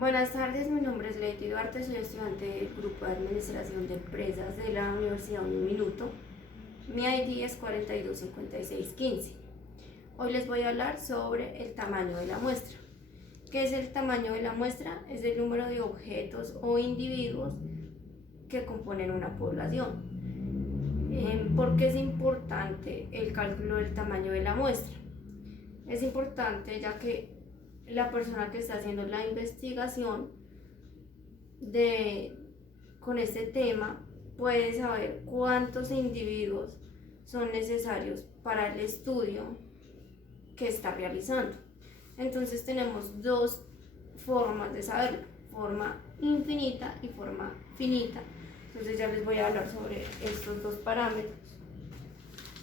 Buenas tardes, mi nombre es Leti Duarte, soy estudiante del Grupo de Administración de Empresas de la Universidad Uniminuto. Mi ID es 425615. Hoy les voy a hablar sobre el tamaño de la muestra. ¿Qué es el tamaño de la muestra? Es el número de objetos o individuos que componen una población. ¿Por qué es importante el cálculo del tamaño de la muestra? Es importante ya que la persona que está haciendo la investigación con este tema puede saber cuántos individuos son necesarios para el estudio que está realizando. Entonces tenemos dos formas de saberlo, forma infinita y forma finita. Entonces ya les voy a hablar sobre estos dos parámetros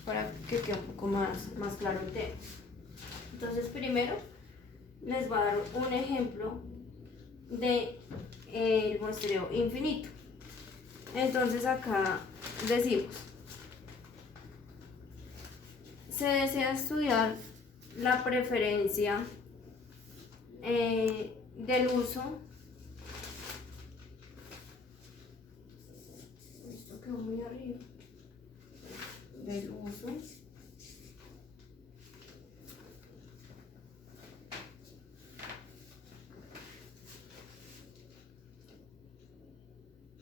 para que quede un poco más claro el tema. Entonces primero les voy a dar un ejemplo de el muestreo infinito. Entonces acá decimos, se desea estudiar la preferencia del uso. Esto quedó muy arriba. Del uso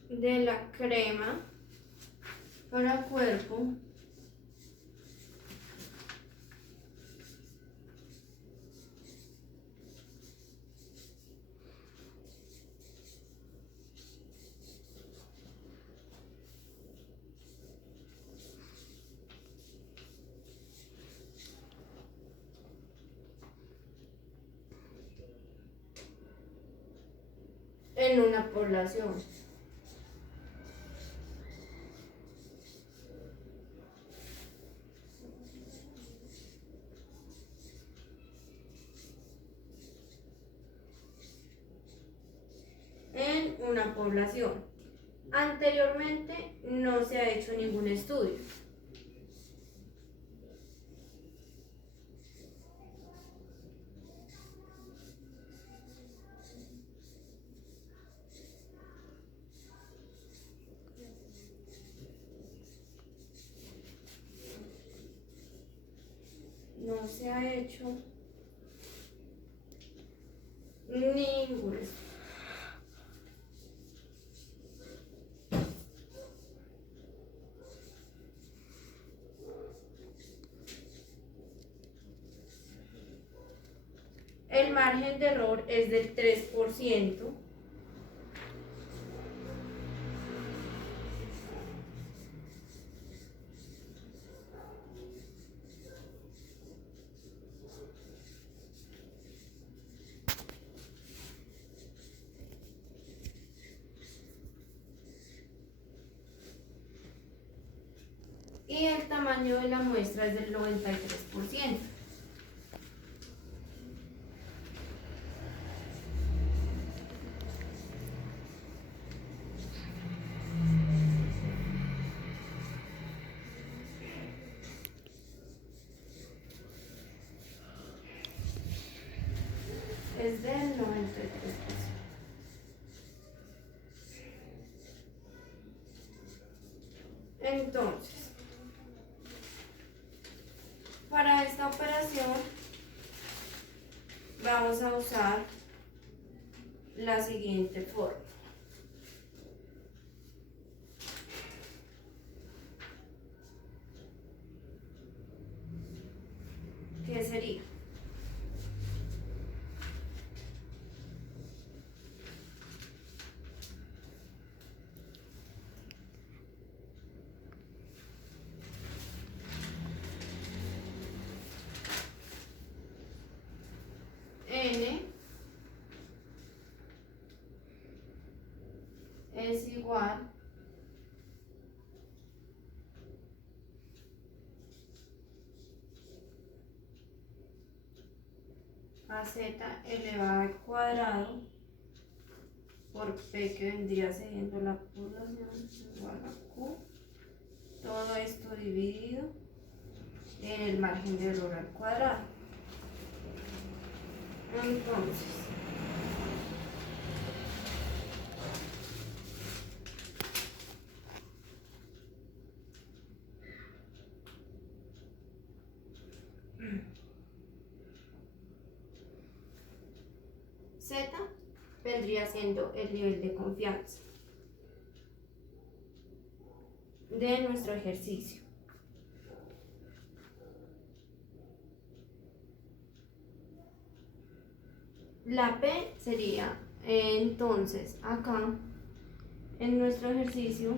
de la crema para cuerpo en una población. En una población. Anteriormente no se ha hecho ningún estudio. No se ha hecho ningún estudio. El margen de error es del 3%. Y el tamaño de la muestra es del 93%. Es del 93%. Entonces, para esta operación vamos a usar la siguiente forma. ¿Qué sería? N es igual a z elevado al cuadrado por P, que vendría siendo la población, igual a Q, todo esto dividido en el margen de error al cuadrado. Entonces, Z vendría siendo el nivel de confianza de nuestro ejercicio. La P sería entonces acá en nuestro ejercicio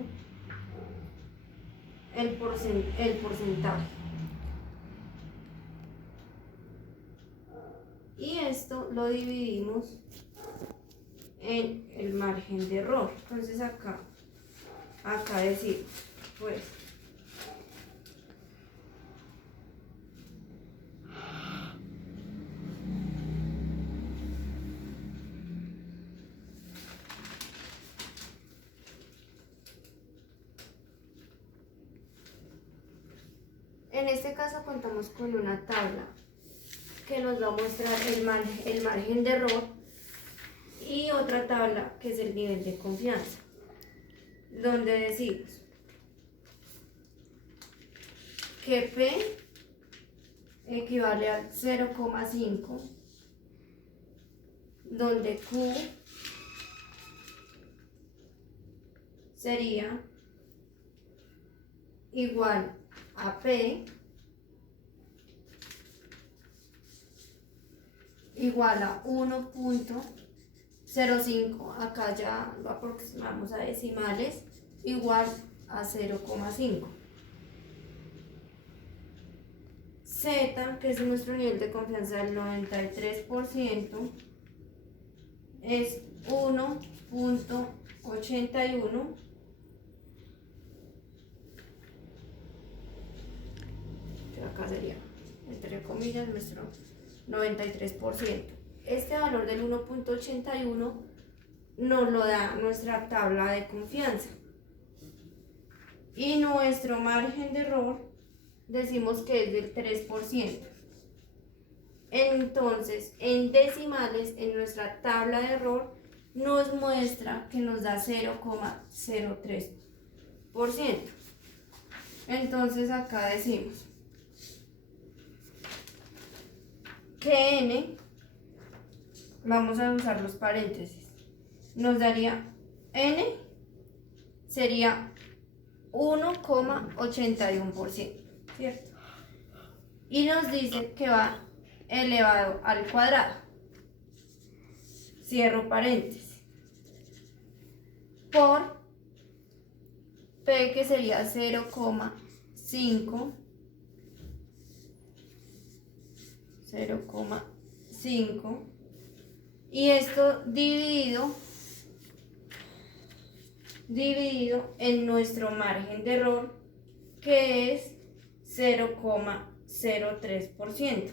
el porcentaje. Y esto lo dividimos en el margen de error. Entonces acá decimos, pues, en este caso contamos con una tabla que nos va a mostrar el margen de error y otra tabla que es el nivel de confianza, donde decimos que P equivale al 0,5, donde Q sería igual a P igual a 1.05, acá ya lo aproximamos a decimales, igual a 0,5. Z, que es nuestro nivel de confianza del 93%, es 1.81. Acá sería, entre comillas, nuestro 93%. Este valor del 1.81 nos lo da nuestra tabla de confianza. Y nuestro margen de error decimos que es del 3%. Entonces, en decimales, en nuestra tabla de error, nos muestra que nos da 0,03%. Entonces, acá decimos que n, vamos a usar los paréntesis, nos daría n sería 1,81%, ¿cierto? Y nos dice que va elevado al cuadrado, cierro paréntesis, por P, que sería 0,5, y esto dividido en nuestro margen de error, que es 0,03%.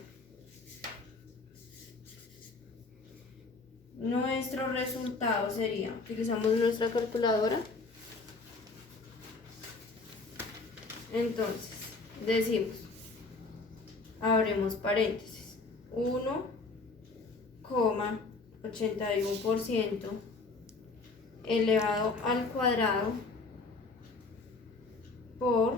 Nuestro resultado sería, utilizamos nuestra calculadora, entonces decimos, abrimos paréntesis, 1,81% elevado al cuadrado por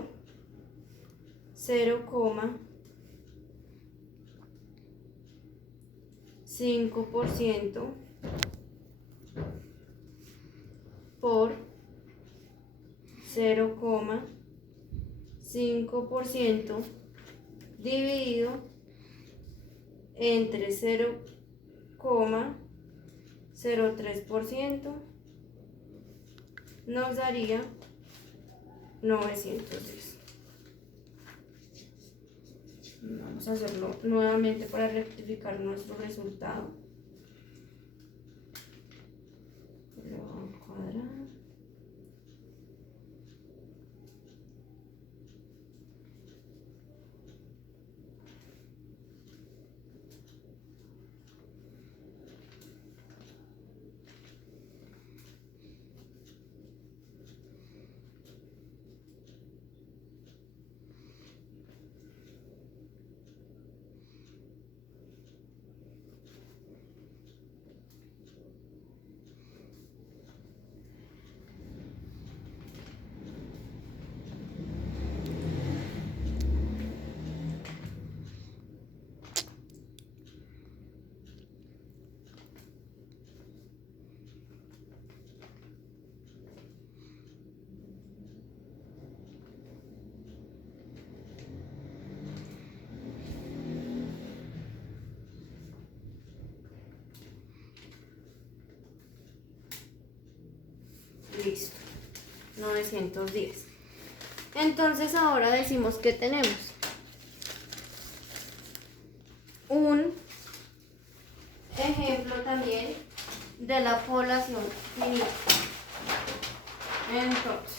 0,5% por 0,5% dividido entre 0,03%, nos daría 910. Vamos a hacerlo nuevamente para rectificar nuestro resultado. Elevado al cuadrado. Listo. 910. Entonces ahora decimos que tenemos un ejemplo también de la población finita. Entonces,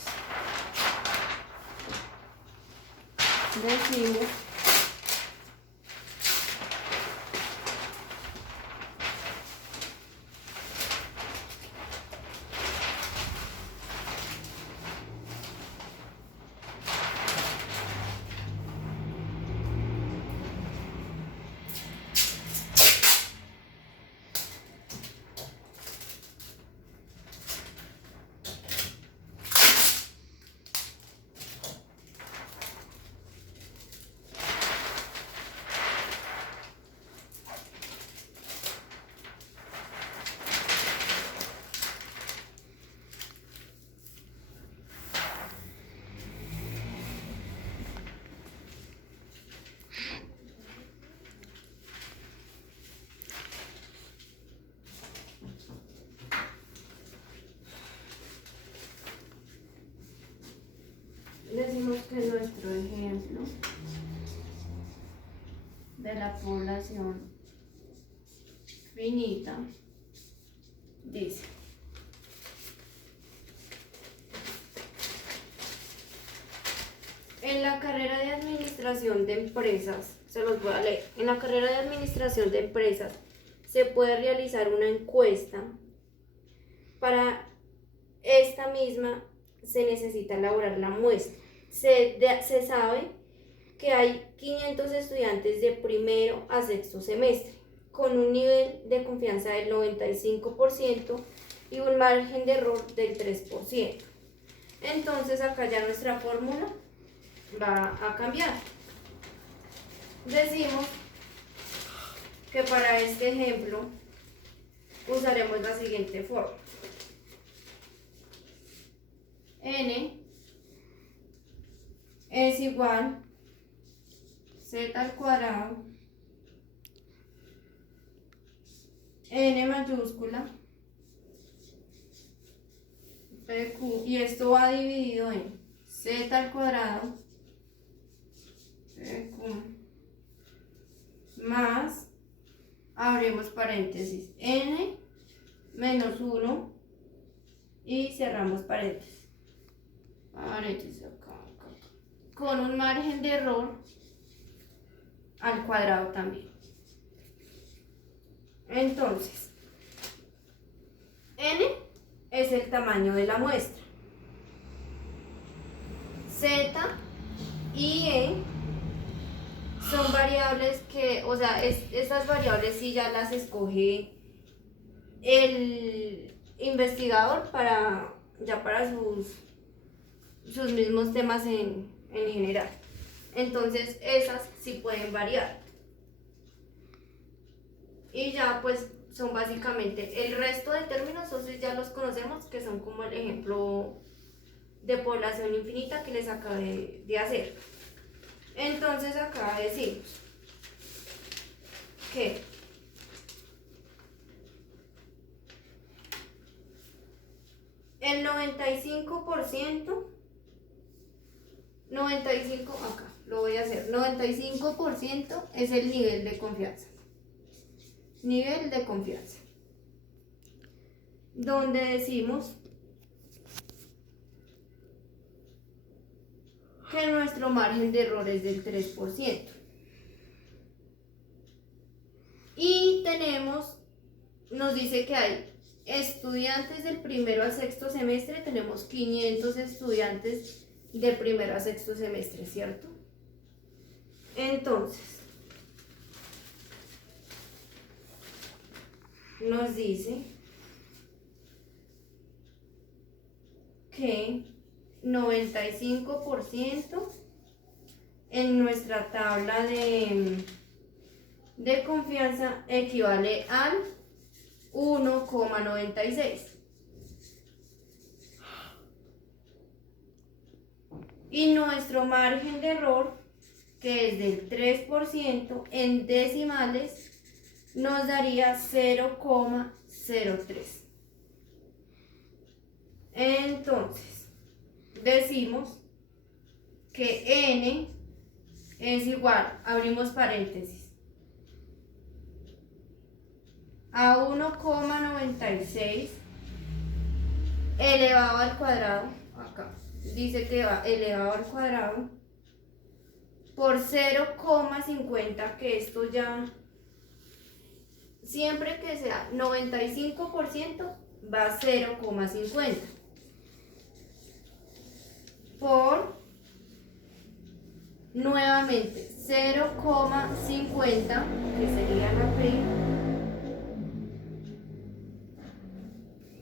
decimos que nuestro ejemplo de la población finita dice: en la carrera de administración de empresas, se los voy a leer, en la carrera de administración de empresas se puede realizar una encuesta. Para esta misma se necesita elaborar la muestra. Se sabe que hay 500 estudiantes de primero a sexto semestre con un nivel de confianza del 95% y un margen de error del 3%. Entonces acá ya nuestra fórmula va a cambiar. Decimos que para este ejemplo usaremos la siguiente forma: n es igual z al cuadrado n mayúscula pq, y esto va dividido en z al cuadrado pq más, abrimos paréntesis, n menos 1 y cerramos paréntesis, con un margen de error al cuadrado también. Entonces, n es el tamaño de la muestra, z y e son variables que, o sea, estas variables sí ya las escoge el investigador para sus mismos temas en general. Entonces esas sí pueden variar. Y ya pues son básicamente el resto de términos, entonces ya los conocemos, que son como el ejemplo de población infinita que les acabé de hacer. Entonces acá decimos que el 95%, acá lo voy a hacer, 95% es el nivel de confianza. Nivel de confianza. Donde decimos que nuestro margen de error es del 3%. Y nos dice que hay estudiantes del primero al sexto semestre, tenemos 500 estudiantes de primero a sexto semestre, ¿cierto? Entonces, nos dice que 95% en nuestra tabla de confianza equivale al 1,96. Y nuestro margen de error, que es del 3%, en decimales nos daría 0,03. Entonces, decimos que n es igual, abrimos paréntesis, a 1,96 elevado al cuadrado, acá dice que va elevado al cuadrado, por 0,50, que esto ya, siempre que sea 95%, va a 0,50, por, nuevamente, 0,50, que sería la P,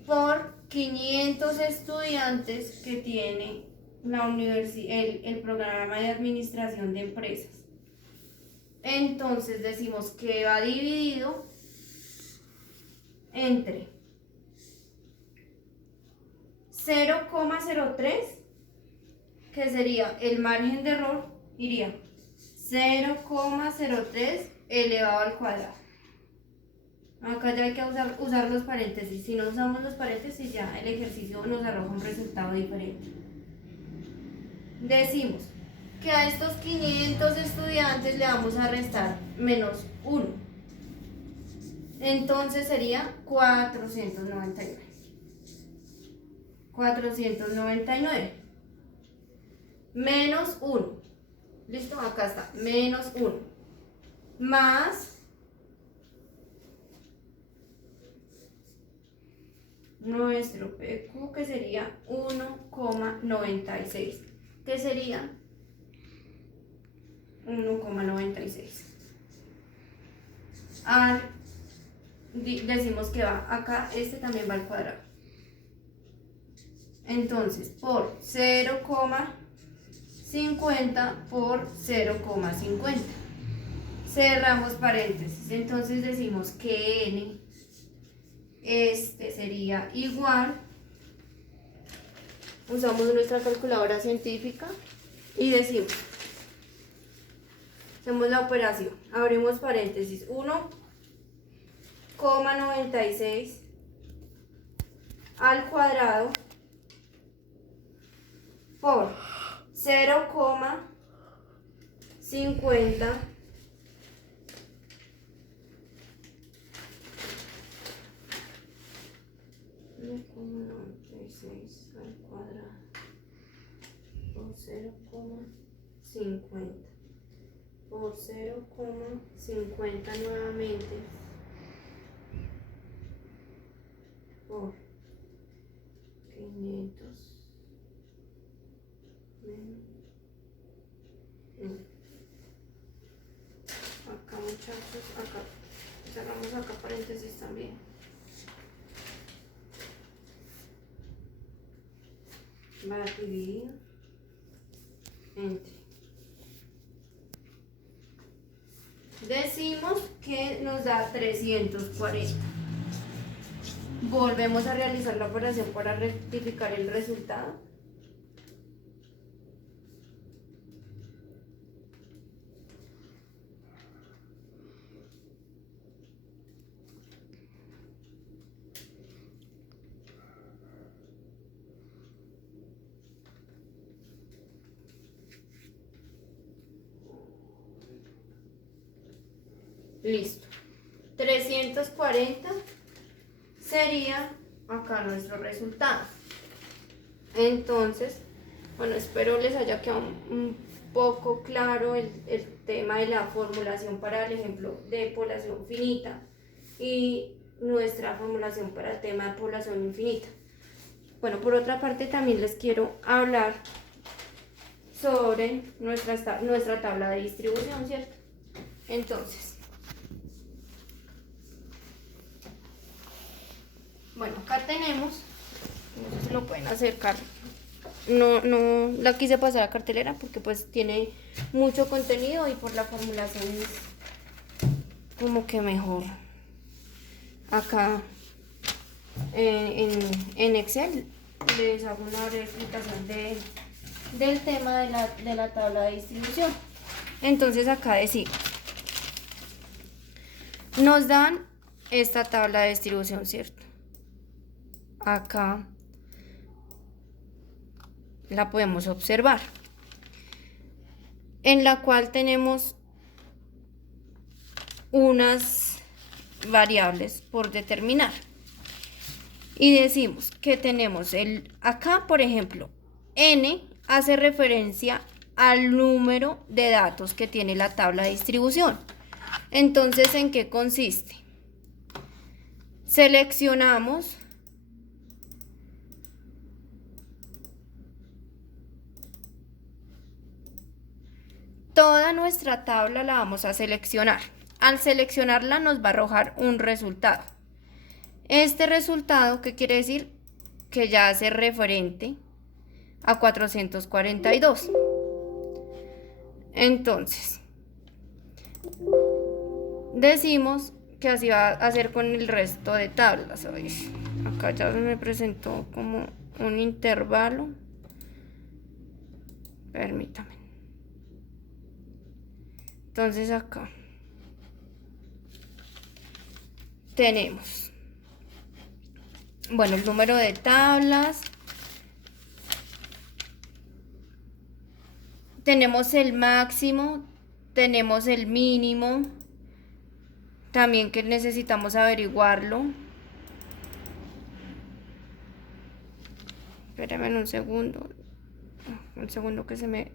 por 500 estudiantes que tiene la el programa de administración de empresas. Entonces decimos que va dividido entre 0,03, que sería el margen de error, iría 0,03 elevado al cuadrado. Acá ya hay que usar los paréntesis. Si no usamos los paréntesis, ya el ejercicio nos arroja un resultado diferente. Decimos que a estos 500 estudiantes le vamos a restar menos 1. Entonces sería 499. 499. Menos 1. ¿Listo? Acá está. Menos 1. Más nuestro PQ, que sería 1,96. ¿Qué sería? 1,96. Decimos que va acá, este también va al cuadrado. Entonces, por 0,50 por 0,50. Cerramos paréntesis. Entonces decimos que n, este sería igual, usamos nuestra calculadora científica y decimos, hacemos la operación, abrimos paréntesis, 1,96 al cuadrado por 0,50 1,96 al cuadrado por 0,50 por 0,50 nuevamente por 500 acá, muchachos, acá cerramos acá paréntesis también. Va a dividir entre. Decimos que nos da 340. Volvemos a realizar la operación para rectificar el resultado. Listo. 340 sería acá nuestro resultado. Entonces, bueno, espero les haya quedado un poco claro el tema de la formulación para el ejemplo de población finita y nuestra formulación para el tema de población infinita. Bueno, por otra parte también les quiero hablar sobre nuestra tabla de distribución, ¿cierto? Entonces, bueno, acá tenemos, no sé si lo pueden acercar, no la quise pasar a cartelera porque pues tiene mucho contenido y por la formulación es como que mejor acá en Excel les hago una breve explicación del tema de la tabla de distribución. Entonces acá decimos, nos dan esta tabla de distribución, ¿cierto? Acá la podemos observar, en la cual tenemos unas variables por determinar. Y decimos que tenemos acá, por ejemplo, n hace referencia al número de datos que tiene la tabla de distribución. Entonces, ¿en qué consiste? Seleccionamos toda nuestra tabla, la vamos a seleccionar. Al seleccionarla nos va a arrojar un resultado. Este resultado, ¿qué quiere decir? Que ya hace referente a 442. Entonces, decimos que así va a hacer con el resto de tablas. Acá ya se me presentó como un intervalo. Permítame. Entonces acá tenemos, bueno, el número de tablas. Tenemos el máximo, tenemos el mínimo, también que necesitamos averiguarlo. Espérame un segundo que se me